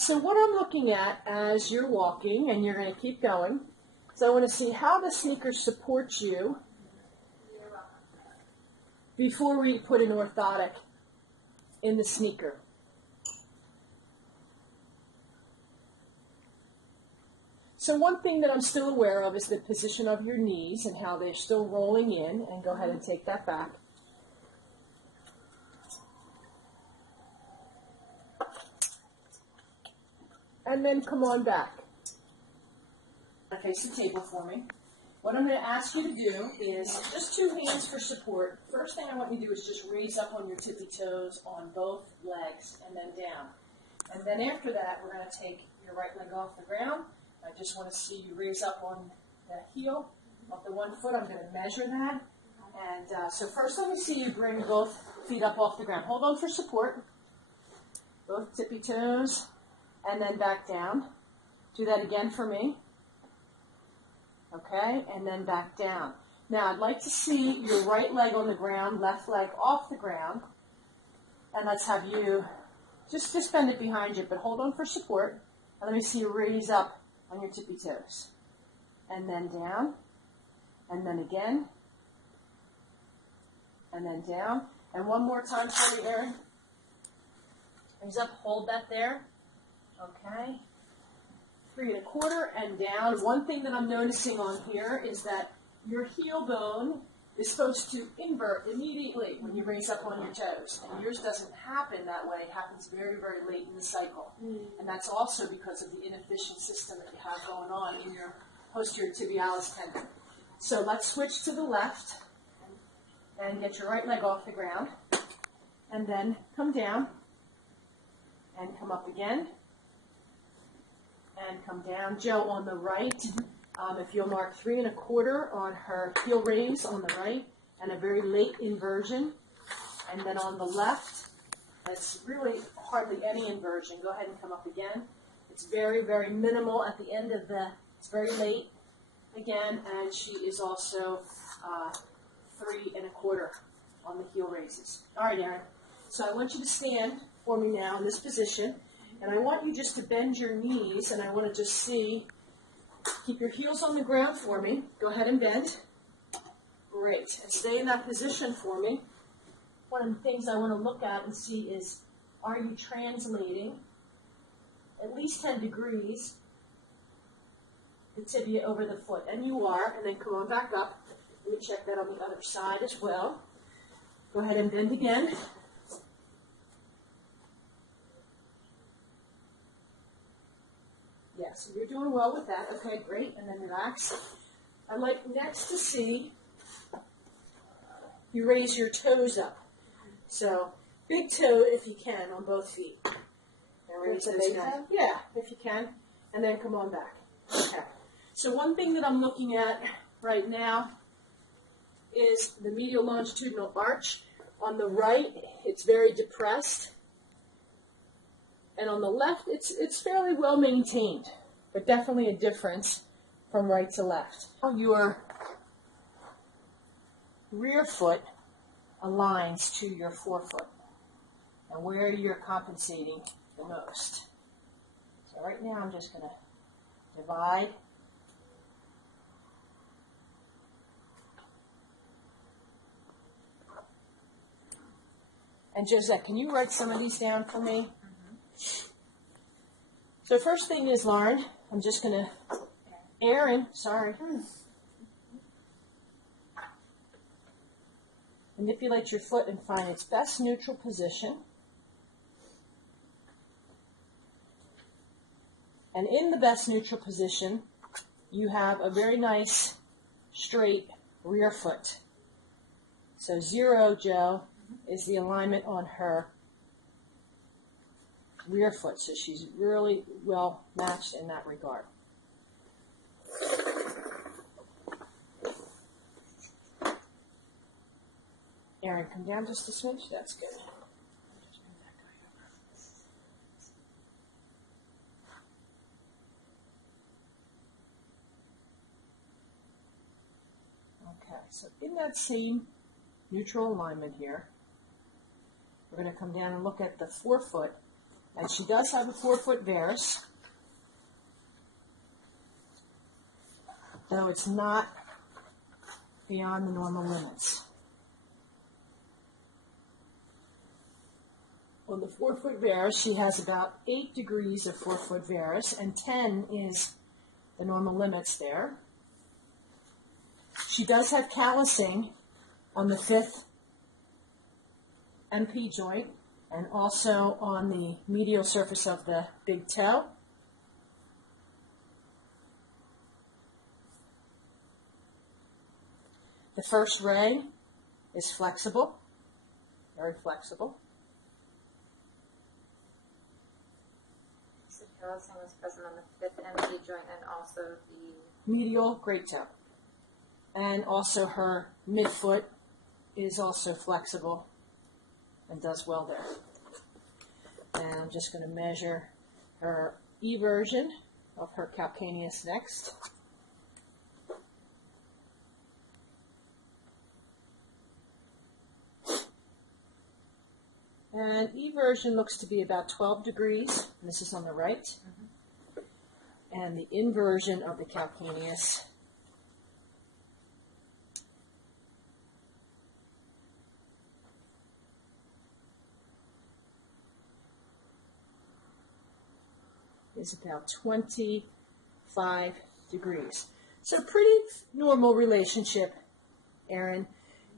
So what I'm looking at as you're walking, and you're going to keep going, so I want to see how the sneaker supports you before we put an orthotic in the sneaker. So one thing that I'm still aware of is the position of your knees and how they're still rolling in, and go ahead and take that back. And then come on back. Face the table for me. What I'm going to ask you to do is just 2 hands for support. First thing I want you to do is just raise up on your tippy toes on both legs and then down. And then after that, we're going to take your right leg off the ground. I just want to see you raise up on the heel of the one foot. I'm going to measure that. And so first let me see you bring both feet up off the ground. Hold on for support. Both tippy toes. And then back down. Do that again for me. Okay, and then back down. Now, I'd like to see your right leg on the ground, left leg off the ground. And let's have you just bend it behind you, but hold on for support. And let me see you raise up on your tippy toes. And then down. And then again. And then down. And one more time for me, Erin. Raise up, hold that there. Okay. 3 1/4 and down. One thing that I'm noticing on here is that your heel bone is supposed to invert immediately when you raise up on your toes. And yours doesn't happen that way. It happens very, very late in the cycle. And that's also because of the inefficient system that you have going on in your posterior tibialis tendon. So let's switch to the left and get your right leg off the ground. And then come down and come up again. And come down. Joe on the right, if you'll mark 3 1/4 on her heel raise on the right, and a very late inversion. And then on the left, that's really hardly any inversion. Go ahead and come up again. It's very, very minimal at the end of it's very late again, and she is also 3 1/4 on the heel raises. All right, Erin. So I want you to stand for me now in this position. And I want you just to bend your knees, and I want to just see, keep your heels on the ground for me. Go ahead and bend. Great. And stay in that position for me. One of the things I want to look at and see is, are you translating at least 10 degrees the tibia over the foot? And you are. And then come on back up. Let me check that on the other side as well. Go ahead and bend again. Yes, you're doing well with that. Okay, great. And then relax. I'd like next to see you raise your toes up. So big toe if you can on both feet. And raise those down. Yeah, if you can. And then come on back. Okay. So one thing that I'm looking at right now is the medial longitudinal arch. On the right, it's very depressed. And on the left, it's fairly well maintained, but definitely a difference from right to left. Your rear foot aligns to your forefoot, and where you're compensating the most. So right now, I'm just going to divide. And Josette, can you write some of these down for me? So first thing is, Lauren, I'm just going to, Erin, sorry. Manipulate your foot and find its best neutral position. And in the best neutral position, you have a very nice straight rear foot. So 0, Joe, is the alignment on her rear foot, so she's really well matched in that regard. Erin, come down just a smidge. That's good. Just bring that guy over. Okay, so in that same neutral alignment here, we're going to come down and look at the forefoot And she does have a 4-foot varus, though it's not beyond the normal limits. On the 4-foot varus, she has about 8 degrees of 4-foot varus, and 10 is the normal limits there. She does have callousing on the 5th MP joint and also on the medial surface of the big toe. The first ray is flexible, very flexible. So callousing was present on the 5th MP joint and also the medial great toe. And also her midfoot is also flexible and does well there. And I'm just going to measure her eversion of her calcaneus next. And eversion looks to be about 12 degrees. And this is on the right. And the inversion of the calcaneus is about 25 degrees. So pretty normal relationship, Erin.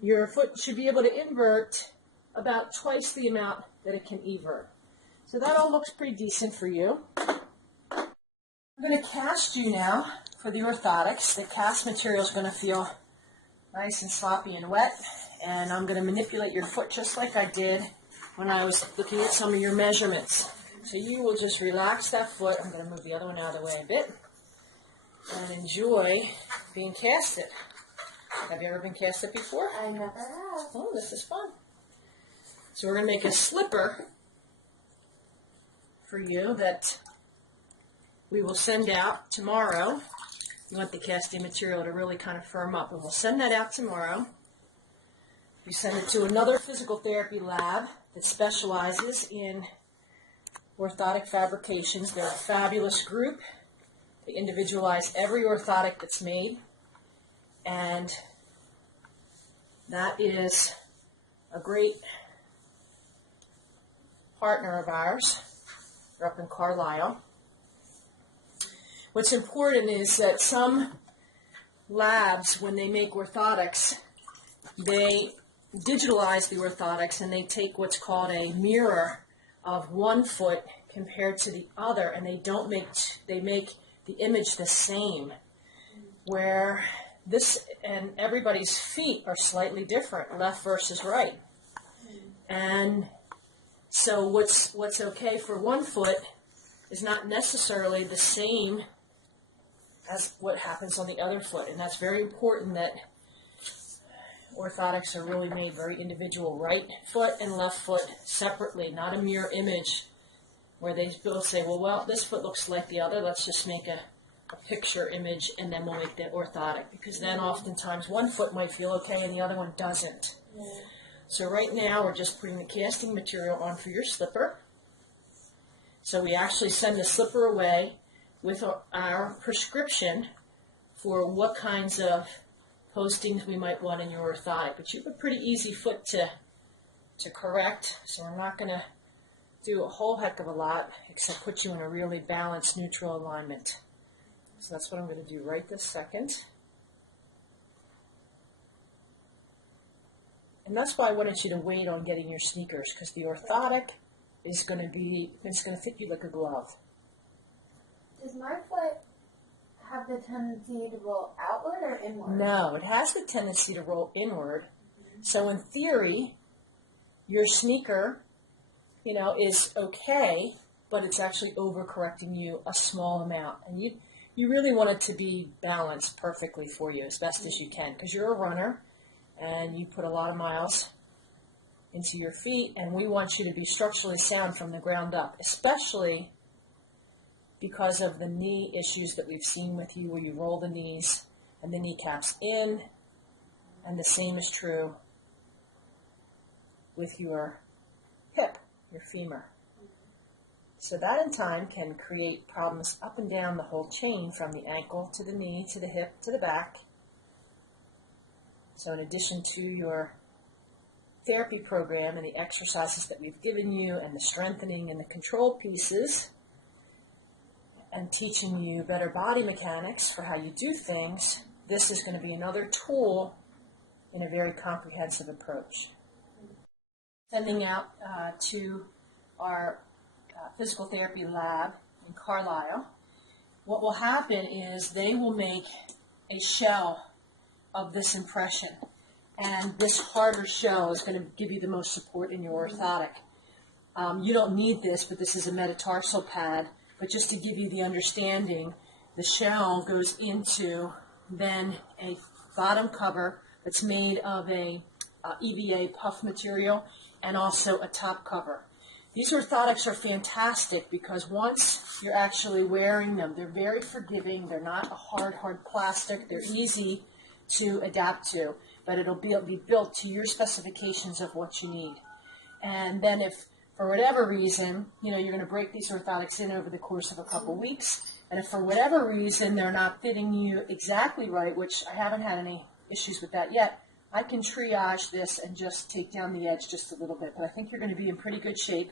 Your foot should be able to invert about twice the amount that it can evert. So that all looks pretty decent for you. I'm going to cast you now for the orthotics. The cast material is going to feel nice and sloppy and wet, and I'm going to manipulate your foot just like I did when I was looking at some of your measurements. So you will just relax that foot. I'm going to move the other one out of the way a bit and enjoy being casted. Have you ever been casted before? I never have. Oh, this is fun. So we're going to make a slipper for you that we will send out tomorrow. You want the casting material to really kind of firm up, and we'll send that out tomorrow. We send it to another physical therapy lab that specializes in orthotic fabrications. They're a fabulous group. They individualize every orthotic that's made, and that is a great partner of ours. They're up in Carlisle. What's important is that some labs, when they make orthotics, they digitalize the orthotics and they take what's called a mirror of one foot compared to the other, and they make the image the same, where this and everybody's feet are slightly different, left versus right. And so what's okay for one foot is not necessarily the same as what happens on the other foot, and that's very important that orthotics are really made very individual, right foot and left foot separately, not a mirror image where they both say, well, this foot looks like the other, let's just make a picture image and then we'll make the orthotic, because then oftentimes one foot might feel okay and the other one doesn't. Yeah. So right now we're just putting the casting material on for your slipper. So we actually send the slipper away with our prescription for what kinds of postings we might want in your orthotic. But you have a pretty easy foot to correct, so we're not going to do a whole heck of a lot except put you in a really balanced neutral alignment. So that's what I'm going to do right this second. And that's why I wanted you to wait on getting your sneakers, because the orthotic is going to fit you like a glove. Does my foot have the tendency to roll outward or inward? No, it has the tendency to roll inward. So in theory, your sneaker, is okay, but it's actually overcorrecting you a small amount. And you really want it to be balanced perfectly for you as best as you can, because you're a runner and you put a lot of miles into your feet, and we want you to be structurally sound from the ground up, especially because of the knee issues that we've seen with you, where you roll the knees and the kneecaps in, and the same is true with your hip, your femur. So that in time can create problems up and down the whole chain, from the ankle to the knee to the hip to the back. So in addition to your therapy program and the exercises that we've given you and the strengthening and the control pieces and teaching you better body mechanics for how you do things, this is going to be another tool in a very comprehensive approach. Sending out to our physical therapy lab in Carlisle, what will happen is they will make a shell of this impression, and this harder shell is going to give you the most support in your orthotic. You don't need this, but this is a metatarsal pad, but just to give you the understanding, the shell goes into then a bottom cover that's made of a EVA puff material and also a top cover. These orthotics are fantastic because once you're actually wearing them, they're very forgiving. They're not a hard plastic. They're easy to adapt to, but it'll be built to your specifications of what you need. And then if, for whatever reason, you're going to break these orthotics in over the course of a couple weeks, and if for whatever reason they're not fitting you exactly right, which I haven't had any issues with that yet, I can triage this and just take down the edge just a little bit, but I think you're going to be in pretty good shape.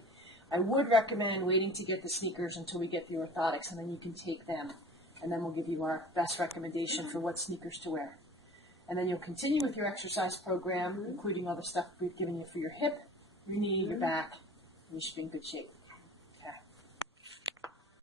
I would recommend waiting to get the sneakers until we get the orthotics, and then you can take them, and then we'll give you our best recommendation for what sneakers to wear. And then you'll continue with your exercise program, including all the stuff we've given you for your hip, your knee, your back, and you should be in good shape.